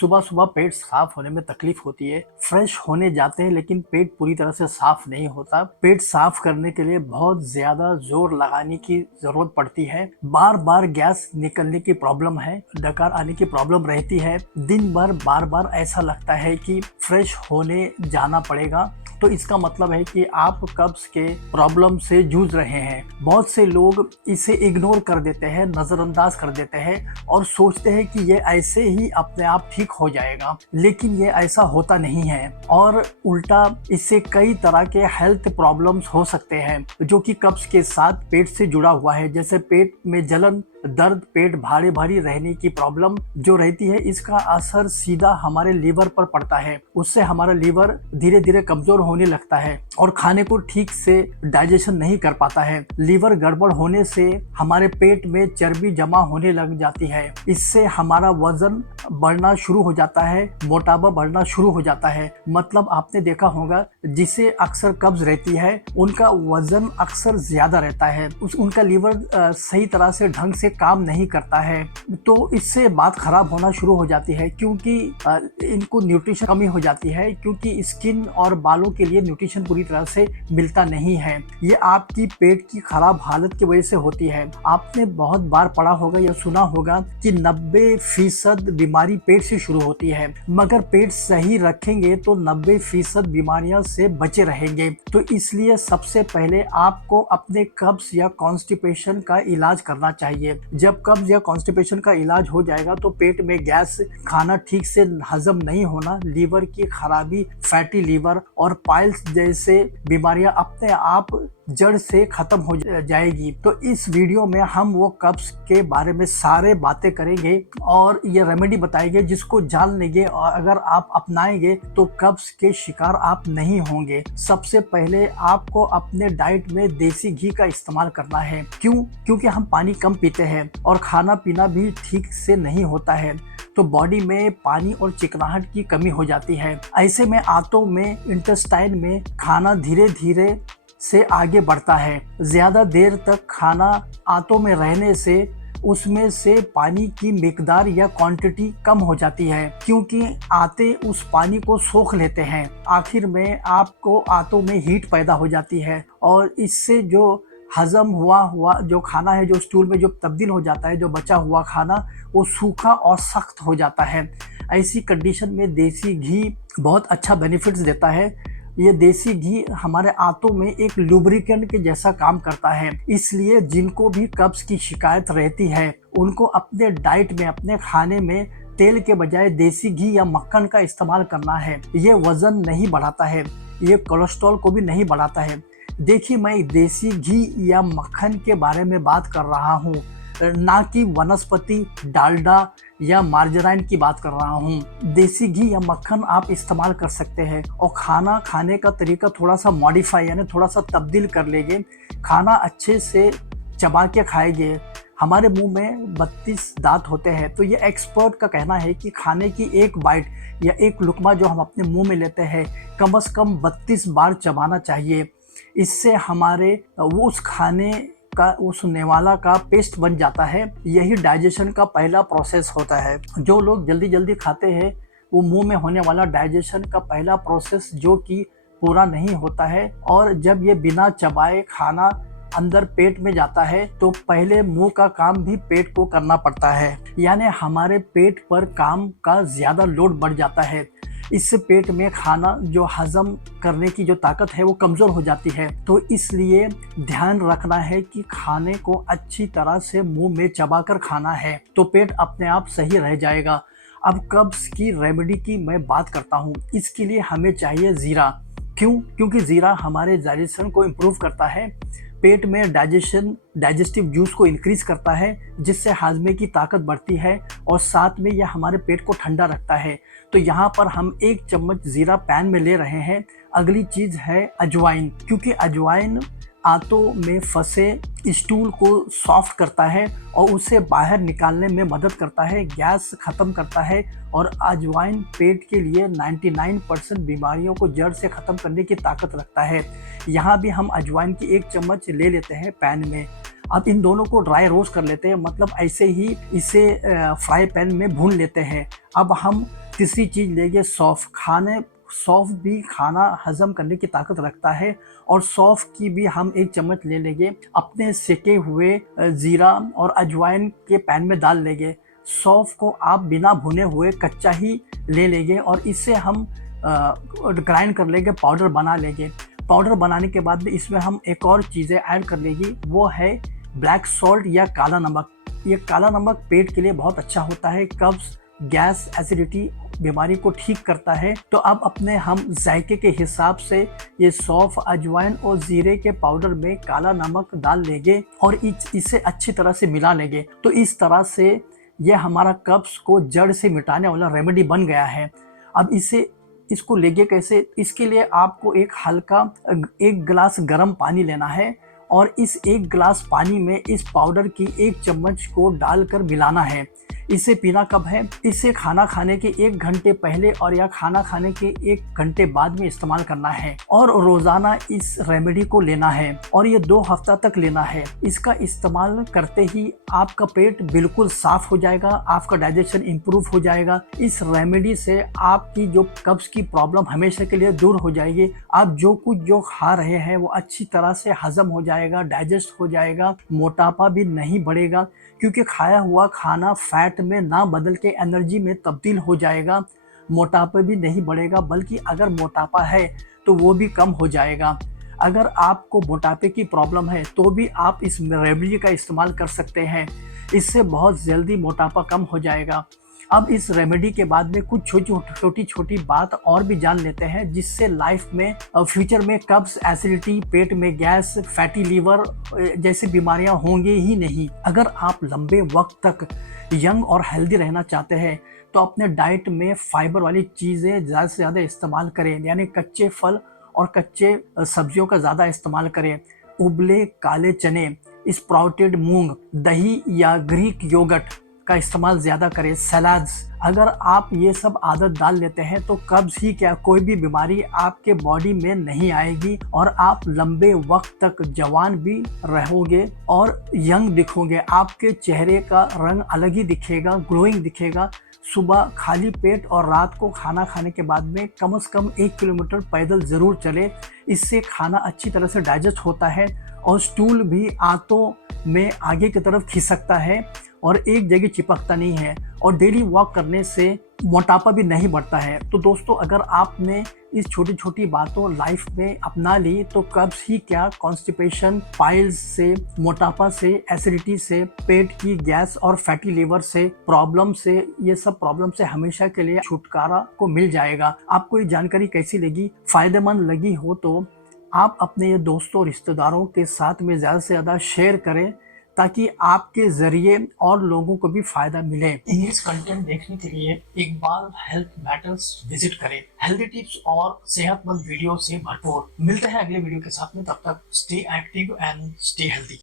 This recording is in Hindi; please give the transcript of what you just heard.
सुबह सुबह पेट साफ होने में तकलीफ होती है। फ्रेश होने जाते हैं लेकिन पेट पूरी तरह से साफ नहीं होता। पेट साफ करने के लिए बहुत ज्यादा जोर लगाने की जरूरत पड़ती है। बार बार गैस निकलने की प्रॉब्लम है, डकार आने की प्रॉब्लम रहती है। दिन भर बार बार ऐसा लगता है कि फ्रेश होने जाना पड़ेगा। तो इसका मतलब है कि आप कब्ज के प्रॉब्लम से जूझ रहे हैं। बहुत से लोग इसे इग्नोर कर देते हैं, नजरअंदाज कर देते हैं और सोचते हैं कि ये ऐसे ही अपने आप ठीक हो जाएगा, लेकिन ये ऐसा होता नहीं है और उल्टा इससे कई तरह के हेल्थ प्रॉब्लम्स हो सकते हैं जो कि कब्ज के साथ पेट से जुड़ा हुआ है। जैसे पेट में जलन, दर्द, पेट भारी भारी रहने की प्रॉब्लम जो रहती है, इसका असर सीधा हमारे लीवर पर पड़ता है। उससे हमारा लीवर धीरे धीरे कमजोर होने लगता है और खाने को ठीक से डाइजेशन नहीं कर पाता है। लीवर गड़बड़ होने से हमारे पेट में चर्बी जमा होने लग जाती है। इससे हमारा वजन बढ़ना शुरू हो जाता है, मोटापा बढ़ना शुरू हो जाता है। मतलब आपने देखा होगा जिसे अक्सर कब्ज रहती है उनका वजन अक्सर ज्यादा रहता है, उनका लीवर सही तरह से ढंग से काम नहीं करता है। तो इससे बात खराब होना शुरू हो जाती है क्योंकि इनको न्यूट्रिशन कमी हो जाती है, क्योंकि स्किन और बालों के लिए न्यूट्रिशन पूरी तरह से मिलता नहीं है। ये आपकी पेट की खराब हालत की वजह से होती है। आपने बहुत बार पढ़ा होगा या सुना होगा कि 90% बीमारी पेट से शुरू होती है, मगर पेट सही रखेंगे तो 90% बीमारियां से बचे रहेंगे। तो इसलिए सबसे पहले आपको अपने कब्ज या कॉन्स्टिपेशन का इलाज करना चाहिए। जब कब्ज या कॉन्स्टिपेशन का इलाज हो जाएगा तो पेट में गैस, खाना ठीक से हजम नहीं होना, लीवर की खराबी, फैटी लीवर और पाइल्स जैसे बीमारियां अपने आप जड़ से खत्म हो जाएगी। तो इस वीडियो में हम वो कब्ज के बारे में सारे बातें करेंगे और ये रेमेडी बताएंगे जिसको जान लेंगे और अगर आप अपनाएंगे तो कब्ज के शिकार आप नहीं होंगे। सबसे पहले आपको अपने डाइट में देसी घी का इस्तेमाल करना है। क्यों? क्योंकि हम पानी कम पीते हैं और खाना पीना भी ठीक से नहीं होता है, तो बॉडी में पानी और चिकनाहट की कमी हो जाती है। ऐसे में आंतों में, इंटेस्टाइन में खाना धीरे धीरे से आगे बढ़ता है। ज्यादा देर तक खाना आंतों में रहने से उसमें से पानी की मिकदार या क्वांटिटी कम हो जाती है, क्योंकि आंतें उस पानी को सोख लेते हैं। आखिर में आपको आंतों में हीट पैदा हो जाती है और इससे जो हजम हुआ जो खाना है, जो स्टूल में जो तब्दील हो जाता है, जो बचा हुआ खाना, वो सूखा और सख्त हो जाता है। ऐसी कंडीशन में देसी घी बहुत अच्छा बेनिफिट्स देता है। ये देसी घी हमारे आंतों में एक लुब्रिकेंट के जैसा काम करता है। इसलिए जिनको भी कब्ज की शिकायत रहती है उनको अपने डाइट में, अपने खाने में तेल के बजाय देसी घी या मक्खन का इस्तेमाल करना है। ये वजन नहीं बढ़ाता है, ये कोलेस्ट्रॉल को भी नहीं बढ़ाता है। देखिए, मैं देसी घी या मक्खन के बारे में बात कर रहा हूँ, ना कि वनस्पति डालडा या मार्जराइन की बात कर रहा हूँ। देसी घी या मक्खन आप इस्तेमाल कर सकते हैं और खाना खाने का तरीका थोड़ा सा मॉडिफाई यानी थोड़ा सा तब्दील कर लेंगे। खाना अच्छे से चबा के खाएंगे। हमारे मुंह में 32 दांत होते हैं, तो ये एक्सपर्ट का कहना है कि खाने की एक बाइट या एक लुकमा जो हम अपने मुंह में लेते हैं कम से कम 32 बार चबाना चाहिए। इससे हमारे वो उस खाने का, उस नेवाला का पेस्ट बन जाता है। यही डाइजेशन का पहला प्रोसेस होता है। जो लोग जल्दी जल्दी खाते हैं वो मुंह में होने वाला डाइजेशन का पहला प्रोसेस जो कि पूरा नहीं होता है, और जब ये बिना चबाए खाना अंदर पेट में जाता है तो पहले मुंह का काम भी पेट को करना पड़ता है, यानी हमारे पेट पर काम का ज्यादा लोड बढ़ जाता है। इससे पेट में खाना जो हजम करने की जो ताकत है वो कमज़ोर हो जाती है। तो इसलिए ध्यान रखना है कि खाने को अच्छी तरह से मुंह में चबाकर खाना है, तो पेट अपने आप सही रह जाएगा। अब कब्ज की रेमेडी की मैं बात करता हूँ। इसके लिए हमें चाहिए ज़ीरा। क्यों? क्योंकि ज़ीरा हमारे डाइजेशन को इम्प्रूव करता है, पेट में डाइजेस्टिव जूस को इंक्रीज करता है, जिससे हाजमे की ताकत बढ़ती है और साथ में यह हमारे पेट को ठंडा रखता है। तो यहाँ पर हम 1 चम्मच जीरा पैन में ले रहे हैं। अगली चीज़ है अजवाइन, क्योंकि अजवाइन आंतों में फंसे स्टूल को सॉफ्ट करता है और उसे बाहर निकालने में मदद करता है, गैस ख़त्म करता है। और अजवाइन पेट के लिए 99% बीमारियों को जड़ से ख़त्म करने की ताकत रखता है। यहाँ भी हम अजवाइन की 1 चम्मच ले लेते हैं पैन में। अब इन दोनों को ड्राई रोस्ट कर लेते हैं, मतलब ऐसे ही इसे फ्राई पैन में भून लेते हैं। अब हम तीसरी चीज़ लेंगे सौंफ। सौंफ भी खाना हजम करने की ताकत रखता है और सौंफ की भी हम 1 चम्मच ले लेंगे। अपने सेके हुए जीरा और अजवाइन के पैन में डाल लेंगे। सौंफ को आप बिना भुने हुए कच्चा ही ले लेंगे और इससे हम ग्राइंड कर लेंगे, पाउडर बना लेंगे। पाउडर बनाने के बाद में इसमें हम एक और चीज़ें ऐड कर लेंगी, वो है ब्लैक सॉल्ट या काला नमक। ये काला नमक पेट के लिए बहुत अच्छा होता है, कब्ज़, गैस, एसिडिटी बीमारी को ठीक करता है। तो अब अपने हम जायके के हिसाब से ये सौंफ, अजवाइन और जीरे के पाउडर में काला नमक डाल लेंगे और इसे अच्छी तरह से मिला लेंगे। तो इस तरह से ये हमारा कब्ज़ को जड़ से मिटाने वाला रेमेडी बन गया है। अब इसको लेंगे कैसे? इसके लिए आपको एक हल्का 1 गिलास गर्म पानी लेना है और इस 1 गिलास पानी में इस पाउडर की 1 चम्मच को डालकर मिलाना है। इसे पीना कब है? इसे खाना खाने के 1 घंटे पहले और या खाना खाने के 1 घंटे बाद में इस्तेमाल करना है और रोज़ाना इस रेमेडी को लेना है और ये 2 हफ्ता तक लेना है। इसका इस्तेमाल करते ही आपका पेट बिल्कुल साफ हो जाएगा, आपका डाइजेशन इम्प्रूव हो जाएगा। इस रेमेडी से आपकी जो कब्ज़ की प्रॉब्लम हमेशा के लिए दूर हो जाएगी। आप जो खा रहे हैं वो अच्छी तरह से हज़म हो जाएगा, डाइजेस्ट हो जाएगा, मोटापा भी नहीं बढ़ेगा क्योंकि खाया हुआ खाना फैट में ना बदल के एनर्जी में तब्दील हो जाएगा। मोटापा भी नहीं बढ़ेगा, बल्कि अगर मोटापा है तो वो भी कम हो जाएगा। अगर आपको मोटापे की प्रॉब्लम है तो भी आप इस रेमेडी का इस्तेमाल कर सकते हैं। इससे बहुत जल्दी मोटापा कम हो जाएगा। अब इस रेमेडी के बाद में कुछ छोटी बात और भी जान लेते हैं जिससे लाइफ में फ्यूचर में कब्ज़, एसिडिटी, पेट में गैस, फैटी लीवर जैसी बीमारियां होंगी ही नहीं। अगर आप लंबे वक्त तक यंग और हेल्दी रहना चाहते हैं तो अपने डाइट में फाइबर वाली चीज़ें ज़्यादा से ज़्यादा इस्तेमाल करें, यानी कच्चे फल और कच्चे सब्जियों का ज़्यादा इस्तेमाल करें। उबले काले चने, स्प्राउटेड मूंग, दही या ग्रीक योगर्ट का इस्तेमाल ज़्यादा करें। सलाड्स, अगर आप ये सब आदत डाल लेते हैं तो कब्ज़ ही क्या कोई भी बीमारी आपके बॉडी में नहीं आएगी और आप लंबे वक्त तक जवान भी रहोगे और यंग दिखोगे। आपके चेहरे का रंग अलग ही दिखेगा, ग्लोइंग दिखेगा। सुबह खाली पेट और रात को खाना खाने के बाद में कम से कम 1 किलोमीटर पैदल ज़रूर चले। इससे खाना अच्छी तरह से डाइजेस्ट होता है और स्टूल भी आंतों में आगे की तरफ खिसकता है और एक जगह चिपकता नहीं है और डेली वॉक करने से मोटापा भी नहीं बढ़ता है। तो दोस्तों, अगर आपने इस छोटी बातों लाइफ में अपना ली तो कब्ज़ ही क्या, कॉन्स्टिपेशन, पाइल्स से, मोटापा से, एसिडिटी से, पेट की गैस और फैटी लिवर से प्रॉब्लम से, ये सब प्रॉब्लम से हमेशा के लिए छुटकारा को मिल जाएगा। आपको ये जानकारी कैसी लगी? फ़ायदेमंद लगी हो तो आप अपने ये दोस्तों, रिश्तेदारों के साथ में ज़्यादा से ज़्यादा शेयर करें ताकि आपके ज़रिए और लोगों को भी फ़ायदा मिले। इंग्लिश कंटेंट देखने के लिए एक बार हेल्थ मैटर्स विजिट करें। हेल्दी टिप्स और सेहतमंद वीडियो से भरपूर। मिलते हैं अगले वीडियो के साथ में, तब तक stay active and stay healthy.